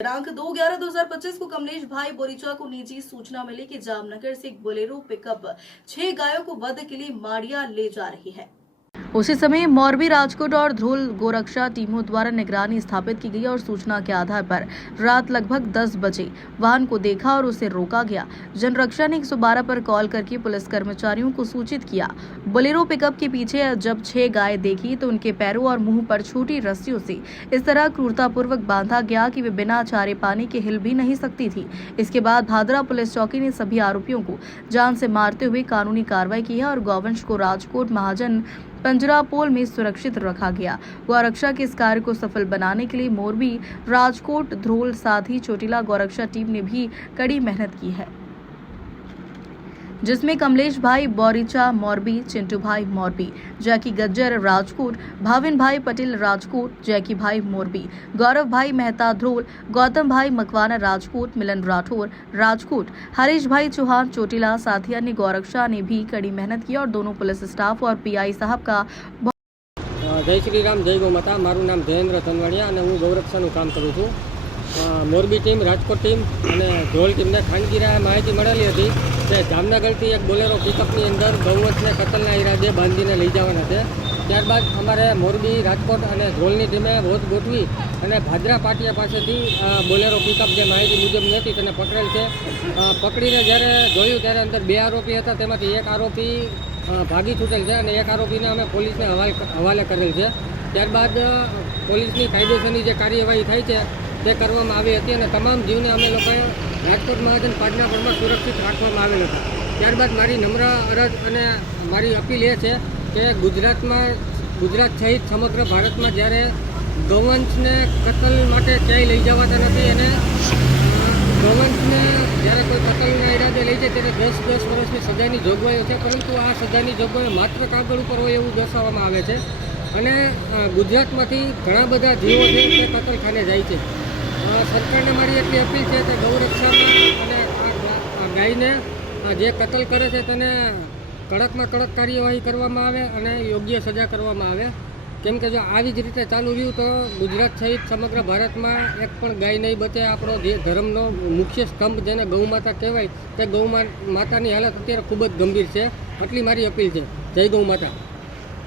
दिनांक 2/11/2025 को कमलेश भाई बोरीचा को निजी सूचना मिली कि जामनगर से एक बोलेरो पिकअप 6 गायों को वध के लिए माड़िया ले जा रही है। उसी समय मोरबी, राजकोट और ध्रुल गोरक्षा टीमों द्वारा निगरानी स्थापित की गई और सूचना के आधार पर रात लगभग 10 बजे वाहन को देखा और उसे रोका गया। जनरक्षा ने 112 पर कॉल करके पुलिस कर्मचारियों को सूचित किया। बोलेरो पिकअप के पीछे जब 6 गाय देखी तो उनके पैरों और मुंह पर छोटी रस्सियों से इस तरह क्रूरतापूर्वक बांधा गया कि वे बिना चारे पानी के हिल भी नहीं सकती थी। इसके बाद भादरा पुलिस चौकी ने सभी आरोपियों को जान से मारते हुए कानूनी कार्रवाई की है और गौवंश को राजकोट महाजन पंजरापोल में सुरक्षित रखा गया। गौरक्षा के इस कार्य को सफल बनाने के लिए मोरबी, राजकोट, ध्रुल साथ ही चोटिला गौरक्षा टीम ने भी कड़ी मेहनत की है, जिसमें कमलेश भाई बोरीचा मोरबी, चिंटू भाई मोरबी, जैकी गज्जर राजकोट, भाविन भाई पटेल राजकोट, जैकी भाई मोरबी, गौरव भाई मेहता ध्रुल, गौतम भाई मकवाना राजकोट, मिलन राठौर राजकोट, हरीश भाई चौहान चोटिला साथ ही अन्य गौरक्षा ने भी कड़ी मेहनत की और दोनों पुलिस स्टाफ और पीआई साहब का जय श्री राम, जय गौ माता। मारू नाम जयेन्द्र तनवाड़िया और हूँ गौरक्षाનું કામ કરું છું। મોરબી ટીમ, રાજકોટ ટીમ અને ધ્રોલ ટીમને ખાનગી રાહે માહિતી મળેલી હતી કે જામનગરથી એક બોલેરો પિકઅપની અંદર ગૌવંશને કતલના ઈરાદે બાંધીને લઈ જવાના છે। ત્યારબાદ અમારે મોરબી, રાજકોટ અને ધ્રોલની ટીમે વોચ ગોઠવી અને ભાદરા પાટિયા પાસેથી બોલેરો પિકઅપ જે માહિતી મુજબની હતી તેને પકડેલ છે। પકડીને જ્યારે જોયું ત્યારે અંદર 2 આરોપી હતા, તેમાંથી એક આરોપી ભાગી છૂટેલ છે અને એક આરોપીને અમે પોલીસને હવાલે કરેલ છે। ત્યારબાદ પોલીસની કાયદેસરની જે કાર્યવાહી થઈ છે તે કરવામાં આવી હતી અને તમામ જીવને અમે લોકોએ રાજકોટ મહાજન પાંજરાપોળમાં સુરક્ષિત રાખવામાં આવેલ હતા। ત્યારબાદ મારી નમ્ર અરજ અને મારી અપીલ એ છે કે ગુજરાત સહિત સમગ્ર ભારતમાં જ્યારે ગૌવંશને કતલ માટે ક્યાંય લઈ જવાતા નથી અને ગૌવંશને જ્યારે કોઈ કતલના ઈરાદે લઈ જાય ત્યારે 10 વર્ષની સજાની જોગવાઈઓ છે, પરંતુ આ સજાની જોગવાઈઓ માત્ર કાગળ ઉપર હોય એવું દર્શાવવામાં આવે છે અને ગુજરાતમાંથી ઘણા બધા જીવો છે તે કતલખાને જાય છે। સરકારને મારી એટલી અપીલ છે કે ગૌરક્ષામાં અને આ ગાયને જે કતલ કરે છે તેને કડકમાં કડક કાર્યવાહી કરવામાં આવે અને યોગ્ય સજા કરવામાં આવે, કેમ કે જો આવી જ રીતે ચાલુ રહ્યું તો ગુજરાત સહિત સમગ્ર ભારતમાં એક પણ ગાય નહીં બચે। આપણો જે ધર્મનો મુખ્ય સ્તંભ જેને ગૌમાતા કહેવાય તે ગૌ માતાની હાલત અત્યારે ખૂબ જ ગંભીર છે। આટલી મારી અપીલ છે। જય ગૌ માતા।